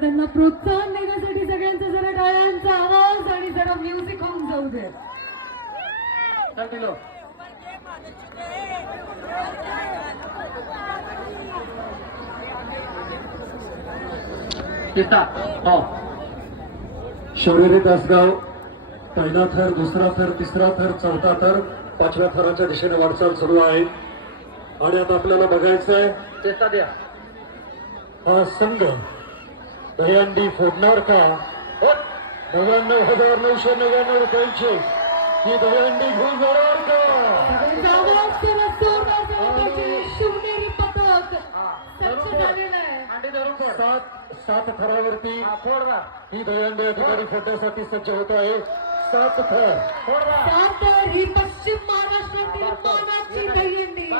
त्यांना प्रोत्साहन देण्यासाठी सगळ्यांचा जरा टाळ्यांचा आवाज आणि जरा म्युझिक होऊन जाऊ दे. शौर्यरे तासगाव पहिला थर दुसरा थर तिसरा थर चौथा थर पाचव्या थराच्या दिशेने वाटचाल सुरू आहे. आणि आता आपल्याला बघायचं आहे हा संघ दहीहंडी फोडणार का? नव्याण्णव हजार नऊशे नव्याण्णव रुपयांची ही दहीहंडी घेऊन जाणार का? सात सात थरावरती हा, ही दहीहंडी ठिकाणी फोडण्यासाठी सज्ज होत आहे. सात थर. सातर ही पश्चिम महाराष्ट्रातील मानाची दहीहंडी.